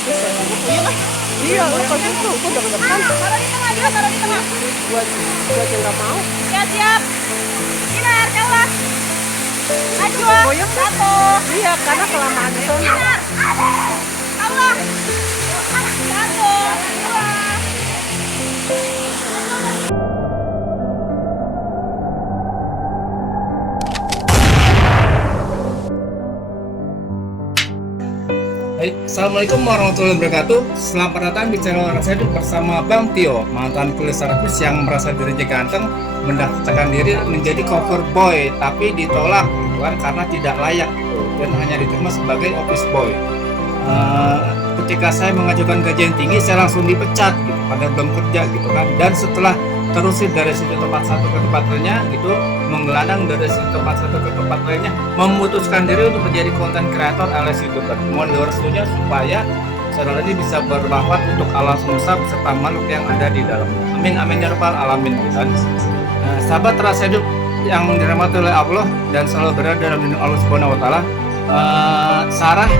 bagus ya. Iya kan? Iya, lo bagus tuh, gue deg-degan. Taruh di tengah juga, taruh di tengah. Gue aja nggak mau. Siap, siap. Kinar, kalah. Maju. Goyang kan? Satu. Iya, karena kelamaan di sana. Kinar. Kalah. Satu, dua. Baik, Assalamualaikum warahmatullahi wabarakatuh. Selamat datang di channel Anak Saya bersama Bang Tio, mantan kulis servis yang merasa dirinya ganteng, mendaftarkan diri menjadi cover boy, tapi ditolak gitu kan, karena tidak layak gitu, dan hanya diterima sebagai office boy. Ketika saya mengajukan gaji yang tinggi, saya langsung dipecat gitu, padahal belum kerja gitu kan. Dan setelah terusin dari situ tempat satu ke tempat lainnya gitu, menggelandang dari situ tempat satu ke tempat lainnya, memutuskan diri untuk menjadi konten kreator alias youtuber. Mohon restunya supaya channel ini bisa bermanfaat untuk alam semesta beserta makhluk yang ada di dalam. Amin amin ya rabbal alamin gitu kan. Sahabat rasa hidup yang dirahmati oleh Allah dan selalu berada dalam lindung Allah Subhanahu wa taala. Sarah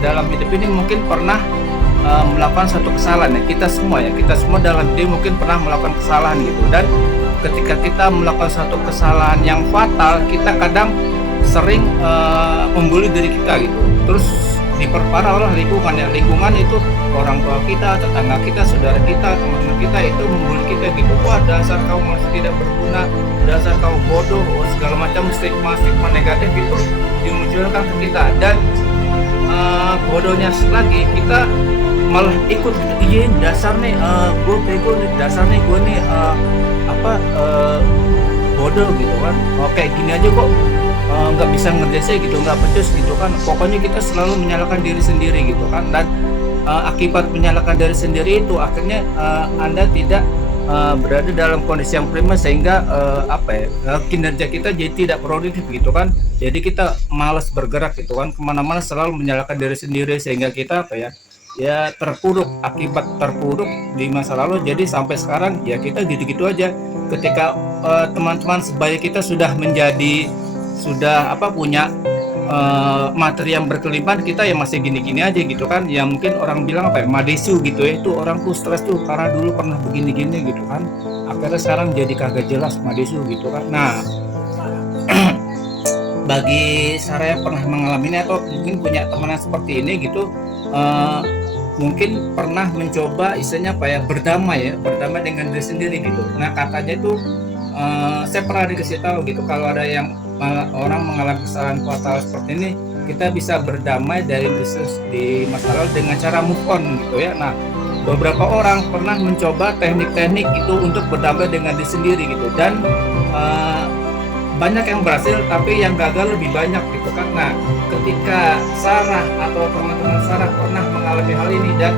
dalam hidup ini mungkin pernah melakukan suatu kesalahan ya, kita semua dalam hidup mungkin pernah melakukan kesalahan gitu, dan ketika kita melakukan suatu kesalahan yang fatal, kita kadang sering membuli diri kita gitu, terus diperparah oleh lingkungan ya. Lingkungan itu orang tua kita, tetangga kita, saudara kita, teman-teman kita itu membuli kita gitu. Wah, dasar kamu masih tidak berguna, dasar kamu bodoh, segala macam stigma negatif itu dimunculkan ke kita. Dan bodohnya lagi, kita malah ikut gitu. Iya, dasar nih gue bego nih, dasar nih gue nih bodoh gitu kan. Oke, gini aja kok nggak bisa ngerjain gitu, nggak becus gitu kan. Pokoknya kita selalu menyalahkan diri sendiri gitu kan. Dan akibat menyalahkan diri sendiri itu akhirnya Anda tidak berada dalam kondisi yang prima, sehingga kinerja kita jadi tidak produktif gitu kan. Jadi kita malas bergerak gitu kan, kemana-mana selalu menyalahkan diri sendiri, sehingga kita terpuruk, akibat terpuruk di masa lalu. Jadi sampai sekarang ya kita gitu-gitu aja. Ketika teman-teman sebaya kita sudah punya materi yang berkelimpahan, kita ya masih gini-gini aja gitu kan. Ya mungkin orang bilang madesu gitu ya, itu orang tuh stres tuh karena dulu pernah begini-gini gitu kan, akhirnya sekarang jadi kagak jelas madesu gitu kan. Nah bagi saya yang pernah mengalami ini atau mungkin punya teman yang seperti ini gitu, mungkin pernah mencoba istilahnya berdamai dengan diri sendiri gitu. Nah katanya itu saya pernah dikasih tahu gitu, kalau ada yang orang mengalami kesalahan fatal seperti ini, kita bisa berdamai dari bisnis di masa lalu dengan cara move on gitu ya. Nah beberapa orang pernah mencoba teknik-teknik itu untuk berdamai dengan diri sendiri gitu, dan banyak yang berhasil, tapi yang gagal lebih banyak gitu kan. Nah ketika Sarah atau teman-teman Sarah pernah mengalami hal ini dan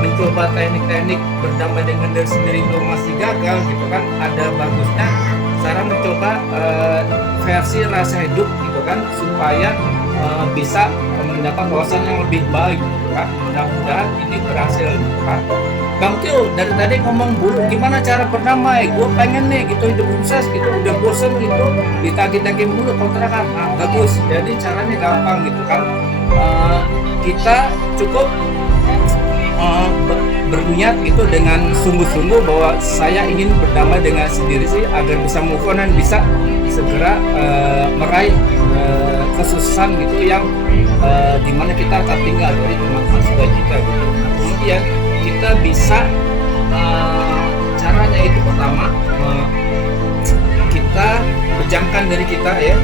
mencoba teknik-teknik berdamai dengan diri sendiri itu masih gagal gitu kan, ada bagusnya Sarah mencoba versi rasa hidup gitu kan, supaya bisa mendapat wawasan yang lebih baik gitu kan. Mudah-mudahan ini berhasil gitu kan. Bang Tio dari tadi ngomong dulu gimana cara berdamai, gue pengen nih gitu hidup sukses gitu, udah bosen gitu ditagih-tagih mulu kontrakan. Nah bagus, jadi caranya gampang gitu kan. Kita cukup berniat gitu dengan sungguh-sungguh bahwa saya ingin berdamai dengan sendiri sih, agar bisa move on dan bisa segera meraih kesuksesan gitu yang dimana kita tertinggal dari teman-teman sebaya kita gitu. Nah, kemudian kita bisa caranya itu pertama kita pejamkan diri kita ya.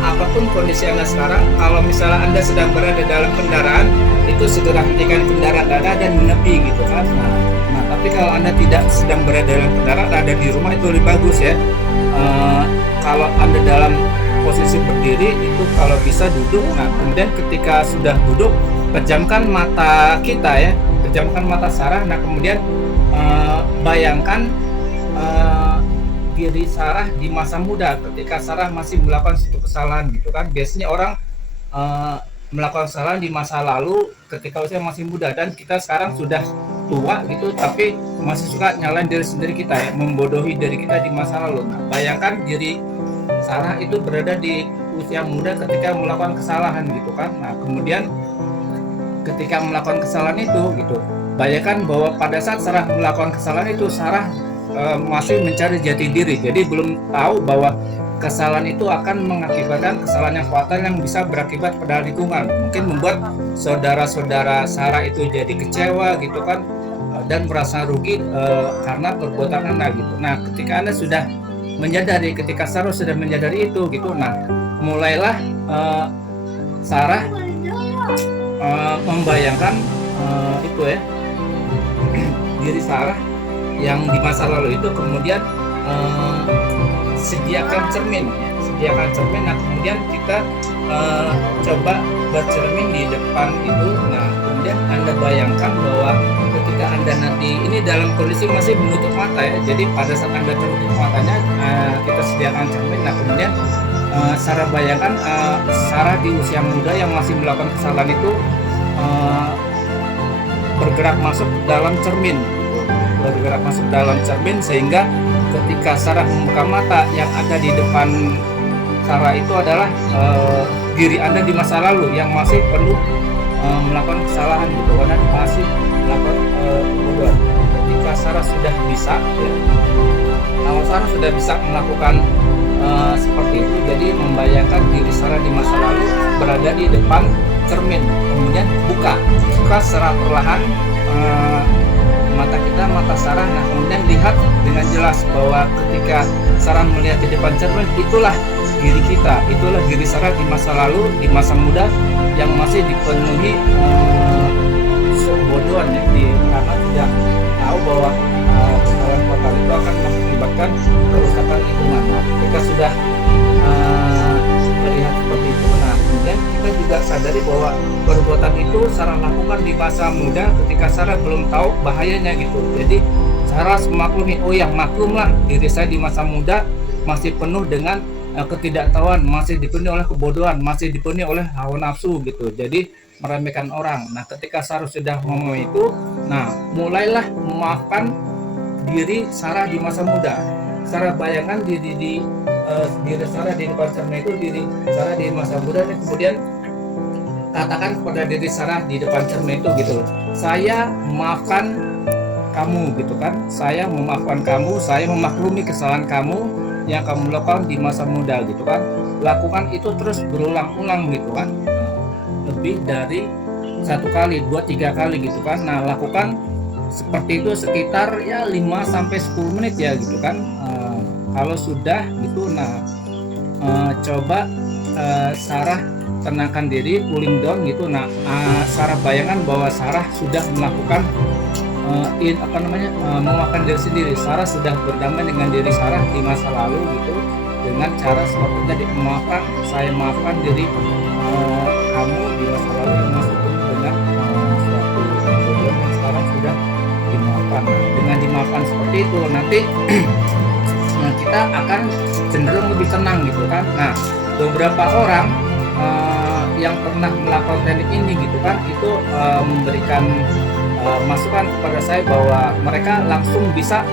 Apapun kondisi Anda sekarang, kalau misalnya Anda sedang berada dalam kendaraan, itu segera hentikan kendaraan Anda dan menepi gitu kan. Nah tapi kalau Anda tidak sedang berada dalam kendaraan, ada di rumah, itu lebih bagus ya. Kalau Anda dalam posisi berdiri, itu kalau bisa duduk. Nah kemudian ketika sudah duduk, pejamkan mata kita ya, pejamkan mata Sarah. Nah kemudian bayangkan diri Sarah di masa muda, ketika Sarah masih melakukan suatu kesalahan gitu kan. Biasanya orang melakukan kesalahan di masa lalu ketika usia masih muda, dan kita sekarang sudah tua gitu tapi masih suka nyalain diri sendiri kita ya, membodohi diri kita di masa lalu. Nah bayangkan diri Sarah itu berada di usia muda ketika melakukan kesalahan gitu kan. Nah kemudian ketika melakukan kesalahan itu gitu. Bayangkan bahwa pada saat Sarah melakukan kesalahan itu, Sarah masih mencari jati diri, jadi belum tahu bahwa kesalahan itu akan mengakibatkan kesalahan yang fatal yang bisa berakibat pada lingkungan, mungkin membuat saudara-saudara Sarah itu jadi kecewa gitu kan, dan merasa rugi karena perbuatan Anda gitu. Nah, ketika Anda sudah menyadari, ketika Sarah sudah menyadari itu gitu, nah mulailah Sarah membayangkan itu ya, diri Sarah yang di masa lalu itu, kemudian sediakan cermin. Nah kemudian kita coba bercermin di depan itu. Nah kemudian Anda bayangkan bahwa ketika Anda nanti ini dalam kondisi masih menutup mata ya, jadi pada saat Anda menutup matanya, kita sediakan cermin. Nah kemudian Sarah bayangkan Sarah di usia muda yang masih melakukan kesalahan itu bergerak masuk dalam cermin, sehingga ketika Sarah membuka mata, yang ada di depan Sarah itu adalah diri Anda di masa lalu yang masih penuh melakukan kesalahan gitu, karena masih melakukan kebodohan. Ketika Sarah sudah bisa ya, kalau Sarah sudah bisa melakukan seperti itu, jadi membayangkan diri Sarah di masa lalu berada di depan cermin, kemudian buka secara perlahan mata Sarah. Nah kemudian lihat dengan jelas bahwa ketika Sarah melihat di depan cermin, itulah diri kita, itulah diri Sarah di masa lalu, di masa muda yang masih dipenuhi kebodohan ya, karena tidak tahu bahwa kesalahan fatal itu akan mengakibatkan kerusakan lingkungan. Nah, kita sudah melihat seperti itu. Nah kemudian kita juga sadari bahwa perbuatan itu Sarah lakukan di masa muda ketika Sarah belum tahu bahayanya gitu. Jadi Sarah memaklumi, oh ya maklumlah, diri saya di masa muda masih penuh dengan ketidaktahuan, masih dipenuhi oleh kebodohan, masih dipenuhi oleh hawa nafsu gitu. Jadi meremehkan orang. Nah ketika Sarah sudah ngomong itu, nah mulailah memaafkan diri Sarah di masa muda. Sarah bayangkan diri Sarah di depan cermin itu, diri Sarah di masa muda, dan kemudian katakan kepada diri Sarah di depan cermin itu gitu, saya memaafkan kamu gitu kan, saya memaafkan kamu, saya memaklumi kesalahan kamu yang kamu lakukan di masa muda gitu kan. Lakukan itu terus berulang-ulang gitu kan, lebih dari 1 kali, 2-3 kali gitu kan. Nah lakukan seperti itu sekitar ya 5-10 menit ya gitu kan. Kalau sudah gitu, nah coba Sarah tenangkan diri, cooling down gitu. Nah Sarah bayangkan bahwa Sarah sudah melakukan memaafkan diri sendiri. Sarah sudah berdamai dengan diri Sarah di masa lalu gitu, dengan cara seperti tadi, memaafkan, saya maafkan diri kamu di masa lalu yang masih penuh dengan suatu kebodohan yang sekarang sudah dimaafkan. Dengan dimaafkan seperti itu nanti kita akan cenderung lebih tenang gitu kan. Nah beberapa orang yang pernah melakukan teknik ini gitu kan, itu memberikan masukan kepada saya bahwa mereka langsung bisa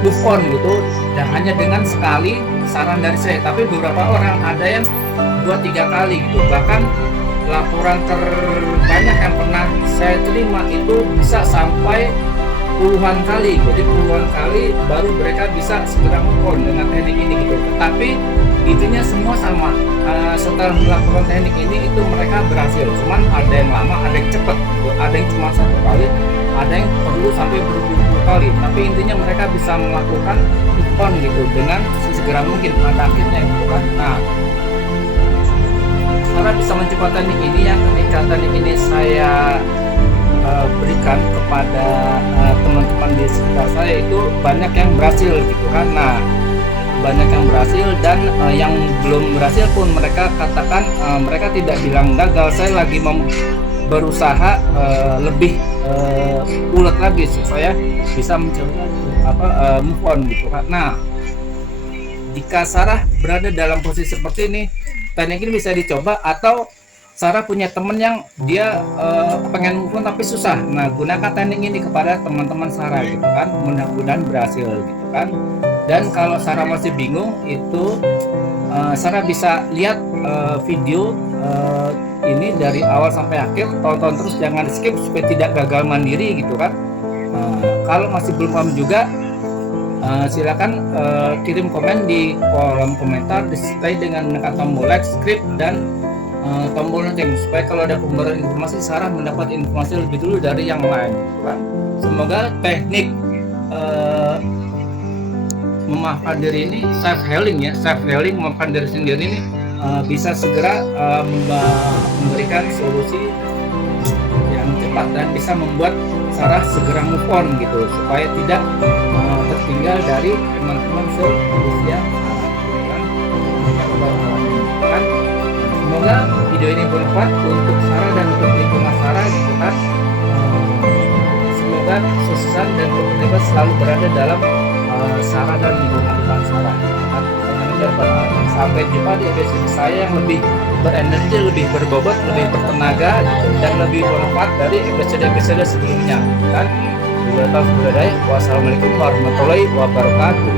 move on gitu, dan hanya dengan sekali saran dari saya. Tapi beberapa orang ada yang 2-3 kali gitu, bahkan laporan terbanyak yang pernah saya terima itu bisa sampai puluhan kali. Jadi puluhan kali baru mereka bisa segera move on dengan teknik ini gitu. Tapi intinya semua sama. Setelah melakukan teknik ini itu mereka berhasil. Cuman ada yang lama, ada yang cepat gitu. Ada yang cuma 1 kali, ada yang perlu sampai berpuluh-puluh kali. Tapi intinya mereka bisa melakukan move on gitu dengan sesegera mungkin pada akhirnya gitu kan. Nah Sarah bisa mencoba teknik ini, yang ketika teknik ini saya berikan kepada teman-teman di sekitar saya, itu banyak yang berhasil gitu kan. Nah banyak yang berhasil, dan yang belum berhasil pun mereka katakan mereka tidak bilang gagal. Saya lagi berusaha lebih ulet lagi supaya bisa mencoba move on gitu kan. Nah jika Sarah berada dalam posisi seperti ini, teknik ini bisa dicoba. Atau Sarah punya teman yang dia pengen move on tapi susah, nah gunakan teknik ini kepada teman-teman Sarah gitu kan, mudah-mudahan berhasil gitu kan. Dan kalau Sarah masih bingung, itu Sarah bisa lihat video ini dari awal sampai akhir, tonton terus, jangan di skip supaya tidak gagal mandiri gitu kan. Kalau masih belum paham juga, silakan kirim komen di kolom komentar disertai dengan menekan tombol like, subscribe, dan tombol lonceng supaya kalau ada pembaruan informasi Sarah mendapat informasi lebih dulu dari yang lain gitu kan. Semoga teknik memaafkan diri ini, self healing memaafkan diri sendiri ini bisa segera memberikan solusi yang cepat dan bisa membuat Sarah segera move on gitu, supaya tidak tertinggal dari teman-teman seusia kan. Semoga video ini bermanfaat untuk Sarah dan untuk lingkungan Sarah gitu kan. Semoga kesuksesan dan keberhasilan selalu berada dalam Sarah dan lingkungan Sarah gitu kan. Sampai jumpa di episode saya yang lebih berenergi, lebih berbobot, lebih bertenaga gitu, dan lebih bermanfaat dari episode-episode sebelumnya kan. Wassalamualaikum warahmatullahi wabarakatuh.